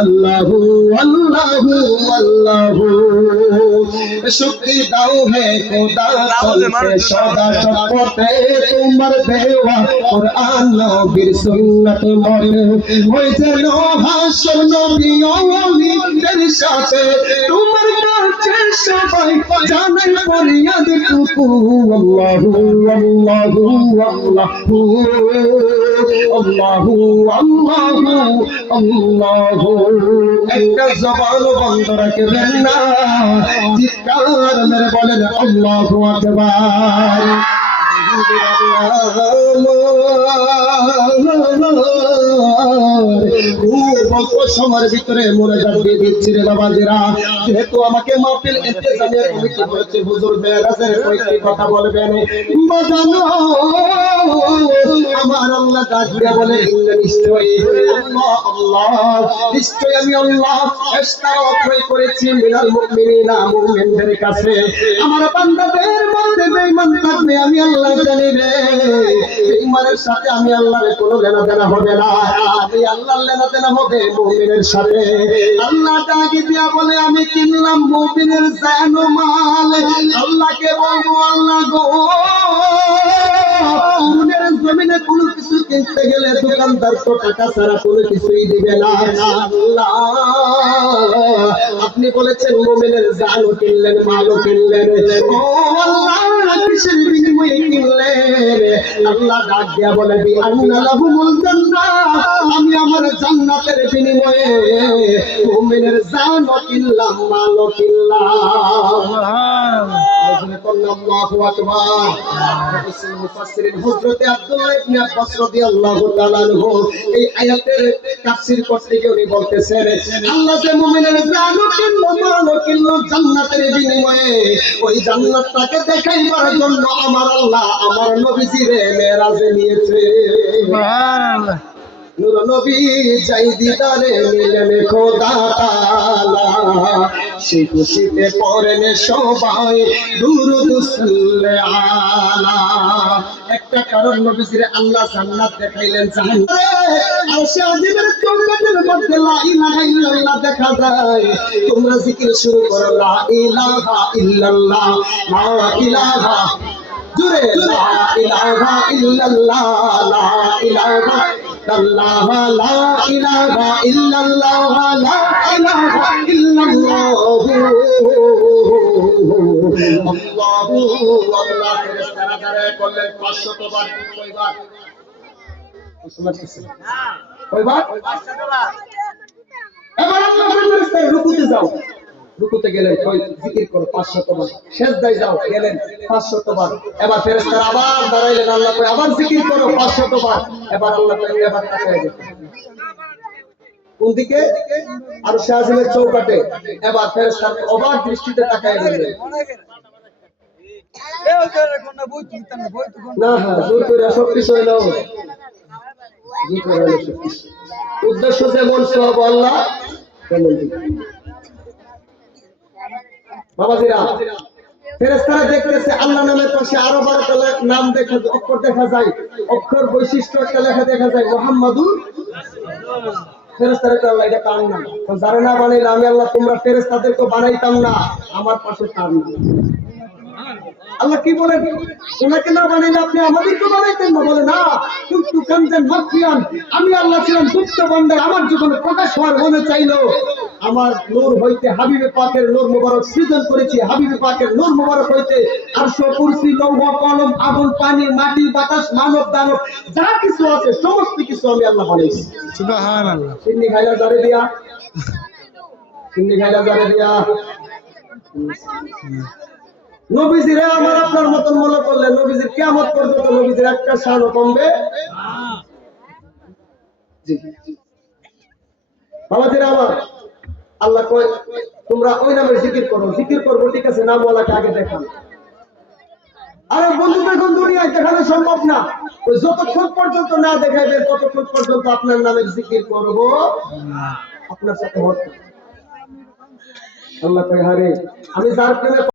अल्लाहु अल्लाहु अल्लाहु शुक्र दाओ है खुदा सबसे सदा शपथे तुम्हार देवा कुरान नबीर सुन्नत मते ওই যেন হাসর নবী ওলিদের সাথে তোমার কাছে সবাই জানাই ফরিয়াদ টুকু আল্লাহু আল্লাহু আল্লাহু আল্লাহু আল্লাহু আল্লাহু একটা জবান বন্ধ রাখবেন না চিৎকার মেরে বলেন আল্লাহু আকবার অল্প সময়ের ভিতরে মোনাজাত দিয়ে দিচ্ছি রে বাবাজিরা যেহেতু আমাকে মাহফিল ইন্তেজামিয়া কমিটি বলেছে হুজুর মেরাজের কয়েকটি কথা বলবেন বাজানো আমার আল্লাহ ডাক দিয়ে বলে নিশ্চয়ই আল্লাহ আল্লাহ নিশ্চয়ই আমি আল্লাহ ইস্তাগফার করেছি মিনাল মুমিনিনা মুমিনদের কাছে আমার বান্দাদের মধ্যে বেঈমান থাকবে আমি আল্লাহ জানি রে বেঈমানের সাথে আমি আল্লাহর কোনো লেনাদেনা হবে না আমি আল্লাহর লেনাদেনা হবে মুমিনের সাথে আল্লাহ ডাক দিয়া বলে আমি কিনলাম মুমিনের জান ও মাল আল্লাহকে বলবো আল্লাহ গো দুনিয়ার জমিনে কোনো কিছু কিনতে গেলে দোকানদার তো টাকা ছাড়া কোনো কিছুই দিবে না আল্লাহ আপনি বলেছেন মুমিনের জানও কিনলেন মালও কিনলেন ও আল্লাহ কিসের বিনিময়ে কিনলেন আল্লাহ ডাক দিয়া বলে বি আন্না লাহুমুল জান্নাহ আমি আমার জান্নাতের বিনিময়ে মুমিনের জানও কিনলাম মালও কিনলাম আল্লাহু আকবার মুফাসসিরিন হযরত আব্দুল্লাহ ইবনে আব্বাস রাদিয়াল্লাহু তাআলা আনহু এই আয়াতের তাফসীর করতে গিয়ে উনি বলতেছেন আল্লাহ যে মুমিনের জানও কিনলো মালও কিনলো জান্নাতের বিনিময়ে ওই জান্নাতটাকে দেখাইবার জন্য আমার আল্লাহ আমার নবীজিরে মেরাজে নিয়েছে সুবহানাল্লাহ নূর নবী যাই দিদারে মিলেন খোদা তাআলা সেই খুশিতে পড়েন সবাই দুরূদ সাল্লা একটা কারণ নবীজিরে আল্লাহ জান্নাত দেখাইলেন জাহান্নামে আর সে আজিমের চৌকাঠের মধ্যে লা ইলাহা ইল্লাল্লাহ দেখা যায় তোমরা জিকির শুরু করো লা ইলাহা ইল্লাল্লাহ লা ইলাহা জুরে লা ইলাহা ইল্লাল্লাহ লা ইলাহা আল্লাহ লা ইলাহা ইল্লাল্লাহ লা ইলাহা ইল্লাল্লাহ আল্লাহু আল্লাহ ফেরেশতারা করে করলেন 500 বার কয়বার শুনতেছেন কয়বার 500 বার এবার আল্লাহ ফেরেশতারা রুকুতে যাও রুকুতে গেলেন কই জিকির করো 500 বার সিজদায় যাও গেলেন 500 বার এবার ফেরেশতারা আবার দাঁড়াইলেন আল্লাহ কই আবার জিকির করো 500 বার এবার আল্লাহ কই এবার তাকায় দেখো কোন দিকে আর শাহজিমের চৌকাঠে এবার ফেরেশতারা অবাক দৃষ্টিতে তাকায় রইলেন না হ্যাঁ জোর করে সব কিছু হলো জোর করে হলো সব কিছু উদ্দেশ্য যেমন সব আল্লাহ তেমন বাবাজিরা ফেরেশতারা দেখতেছে আল্লাহ নামের পাশে আরো 12টা নাম দেখা অক্ষর দেখা যায় অক্ষর বৈশিষ্ট্য একটা লেখা দেখা যায় মুহাম্মাদুর ফেরেশতারা আল্লাহ এটা কার নাম যারা না বানাইলে আমি আল্লাহ তোমরা ফেরেশতাদেরকে বানাইতাম না আমার পাশে কার নাম আল্লাহ কি বলেন ওনাকে না বানাইলে আপনি আমাদেরকে বানাইতেন না বলে না কিন্তু কানজান মাখিয়ান আমি আল্লাহ ছিলাম গুপ্ত ভান্ডার আমার জীবনে প্রকাশ হওয়ার মনে চাইলো আমার নূর হইতে হাবিবে পাকের নূর মুবারক সৃজন করেছি হাবিবে পাকের নূর মুবারক হইতে আরশ কুরসি লৌহ কলম আগুন পানি মাটি বাতাস মানব দানব যা কিছু আছে সমস্ত কিছু আমি আল্লাহ বানাইছি সুবহানাল্লাহ সিন্নি খাইলা জারে দিয়া নবীজিরা আমার আপনার মতন মনে করলে নবীজির কিয়ামত পর্যন্ত নবীজির একটা শানও কমবে জি বাবাজিরা আমার আল্লাহ কয় তোমরা ওই নামের জিকির করো জিকির করবো ঠিক আছে নামওয়ালাকে আগে দেখান আরে বন্ধু দেখুন দুনিয়ায় দেখানো সম্ভব না ওই যতক্ষণ পর্যন্ত না দেখাইবেন ততক্ষণ পর্যন্ত আপনার নামের জিকির করবো আপনার সাথে হচ্ছে আল্লাহ কয় হারে আমি যার প্রেমে